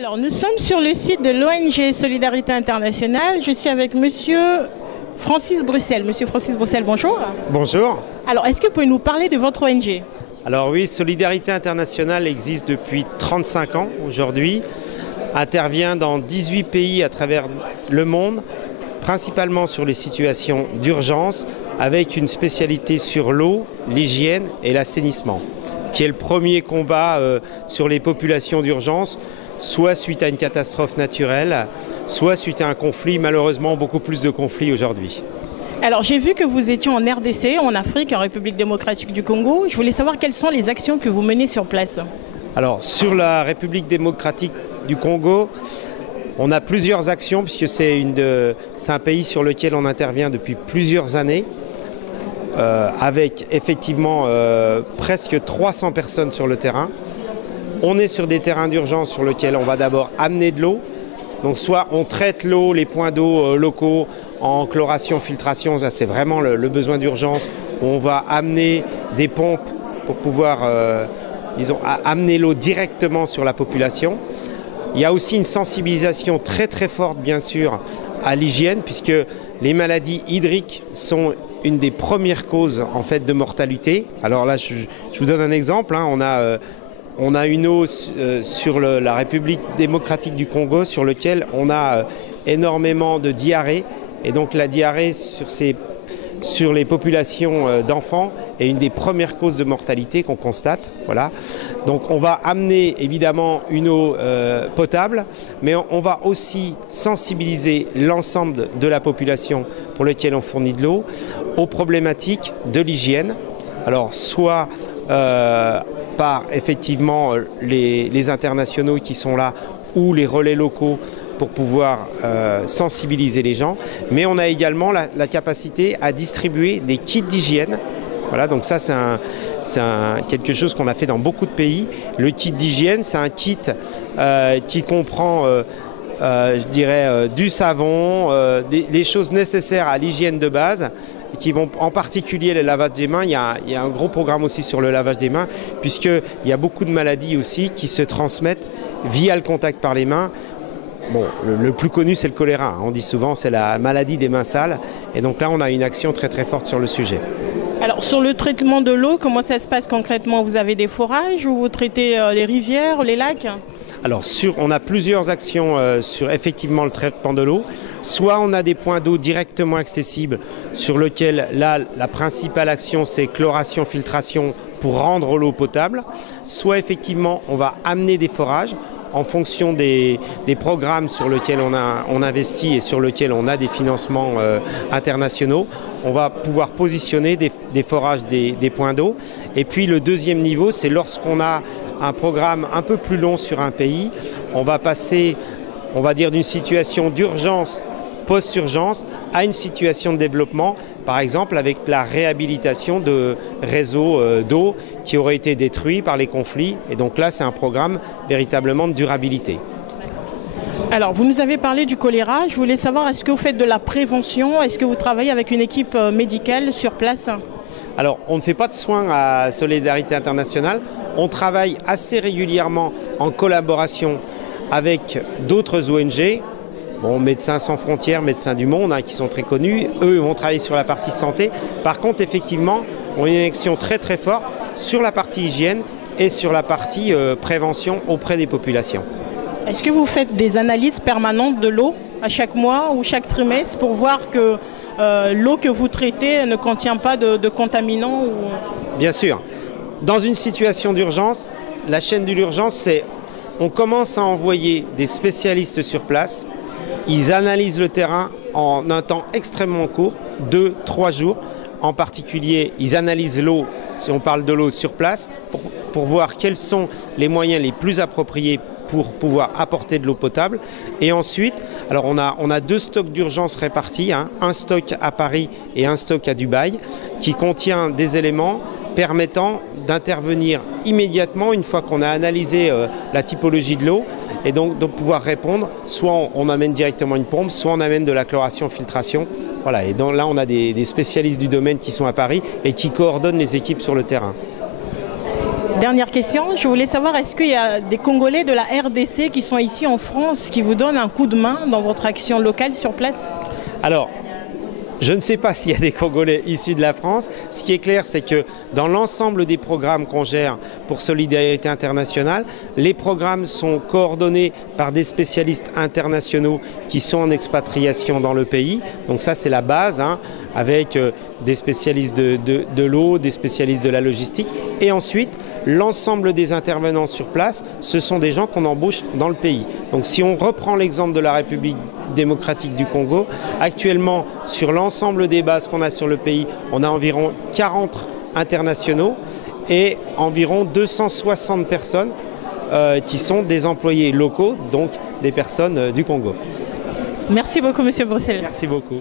Alors, nous sommes sur le site de l'ONG Solidarité Internationale. Je suis avec Monsieur Francis Bruxelles. Monsieur Francis Bruxelles, bonjour. Bonjour. Alors, est-ce que vous pouvez nous parler de votre ONG? Alors oui, Solidarité Internationale existe depuis 35 ans aujourd'hui, intervient dans 18 pays à travers le monde, principalement sur les situations d'urgence, avec une spécialité sur l'eau, l'hygiène et l'assainissement, qui est le premier combat sur les populations d'urgence, soit suite à une catastrophe naturelle, soit suite à un conflit, malheureusement beaucoup plus de conflits aujourd'hui. Alors, j'ai vu que vous étiez en RDC, en Afrique, en République démocratique du Congo. Je voulais savoir quelles sont les actions que vous menez sur place. Alors, sur la République démocratique du Congo, on a plusieurs actions, puisque c'est un pays sur lequel on intervient depuis plusieurs années, avec effectivement presque 300 personnes sur le terrain. On est sur des terrains d'urgence sur lesquels on va d'abord amener de l'eau. Donc soit on traite l'eau, les points d'eau locaux en chloration, filtration, ça c'est vraiment le besoin d'urgence. On va amener des pompes pour pouvoir amener l'eau directement sur la population. Il y a aussi une sensibilisation très très forte bien sûr à l'hygiène, puisque les maladies hydriques sont une des premières causes en fait de mortalité. Alors là je vous donne un exemple, hein. On a une eau sur la République démocratique du Congo sur laquelle on a énormément de diarrhée. Et donc la diarrhée sur les populations d'enfants est une des premières causes de mortalité qu'on constate. Voilà. Donc on va amener évidemment une eau potable, mais on va aussi sensibiliser l'ensemble de la population pour laquelle on fournit de l'eau aux problématiques de l'hygiène. Alors soit par effectivement les internationaux qui sont là ou les relais locaux pour pouvoir sensibiliser les gens, mais on a également la capacité à distribuer des kits d'hygiène. Voilà, donc ça c'est quelque chose qu'on a fait dans beaucoup de pays. Le kit d'hygiène, c'est un kit qui comprend je dirais du savon, les choses nécessaires à l'hygiène de base, qui vont en particulier le lavage des mains. Il y a un gros programme aussi sur le lavage des mains, puisqu'il y a beaucoup de maladies aussi qui se transmettent via le contact par les mains. Bon, le plus connu c'est le choléra, on dit souvent c'est la maladie des mains sales, et donc là on a une action très très forte sur le sujet. Alors sur le traitement de l'eau, comment ça se passe concrètement? Vous avez des forages ou vous traitez les rivières, les lacs? Alors on a plusieurs actions sur effectivement le traitement de l'eau. Soit on a des points d'eau directement accessibles sur lesquels là la principale action c'est chloration, filtration pour rendre l'eau potable. Soit effectivement on va amener des forages en fonction des programmes sur lesquels on investit et sur lesquels on a des financements internationaux. On va pouvoir positionner des forages, des points d'eau. Et puis le deuxième niveau, c'est lorsqu'on a un programme un peu plus long sur un pays, on va passer, on va dire, d'une situation d'urgence, post-urgence, à une situation de développement, par exemple avec la réhabilitation de réseaux d'eau qui auraient été détruits par les conflits. Et donc là, c'est un programme véritablement de durabilité. Alors, vous nous avez parlé du choléra. Je voulais savoir, est-ce que vous faites de la prévention? Est-ce que vous travaillez avec une équipe médicale sur place? Alors, on ne fait pas de soins à Solidarité Internationale. On travaille assez régulièrement en collaboration avec d'autres ONG. Bon, Médecins sans frontières, Médecins du monde, hein, qui sont très connus. Eux vont travailler sur la partie santé. Par contre, effectivement, on a une action très très forte sur la partie hygiène et sur la partie prévention auprès des populations. Est-ce que vous faites des analyses permanentes de l'eau à chaque mois ou chaque trimestre pour voir que l'eau que vous traitez ne contient pas de contaminants Bien sûr. Dans une situation d'urgence, la chaîne de l'urgence, c'est on commence à envoyer des spécialistes sur place. Ils analysent le terrain en un temps extrêmement court, 2-3 jours. En particulier, ils analysent l'eau, si on parle de l'eau sur place, pour voir quels sont les moyens les plus appropriés pour pouvoir apporter de l'eau potable. Et ensuite, alors on a 2 stocks d'urgence répartis, hein, un stock à Paris et un stock à Dubaï, qui contient des éléments permettant d'intervenir immédiatement une fois qu'on a analysé la typologie de l'eau, et donc de pouvoir répondre. Soit on amène directement une pompe, soit on amène de la chloration-filtration. Voilà, et donc là on a des spécialistes du domaine qui sont à Paris et qui coordonnent les équipes sur le terrain. Dernière question, je voulais savoir, est-ce qu'il y a des Congolais de la RDC qui sont ici en France, qui vous donnent un coup de main dans votre action locale sur place? Alors, je ne sais pas s'il y a des Congolais issus de la France. Ce qui est clair, c'est que dans l'ensemble des programmes qu'on gère pour Solidarité Internationale, les programmes sont coordonnés par des spécialistes internationaux qui sont en expatriation dans le pays. Donc ça, c'est la base, hein, avec des spécialistes de l'eau, des spécialistes de la logistique. Et ensuite, l'ensemble des intervenants sur place, ce sont des gens qu'on embauche dans le pays. Donc si on reprend l'exemple de la République démocratique du Congo, actuellement, sur l'ensemble des bases qu'on a sur le pays, on a environ 40 internationaux et environ 260 personnes qui sont des employés locaux, donc des personnes du Congo. Merci beaucoup, Monsieur Bruxelles. Merci beaucoup.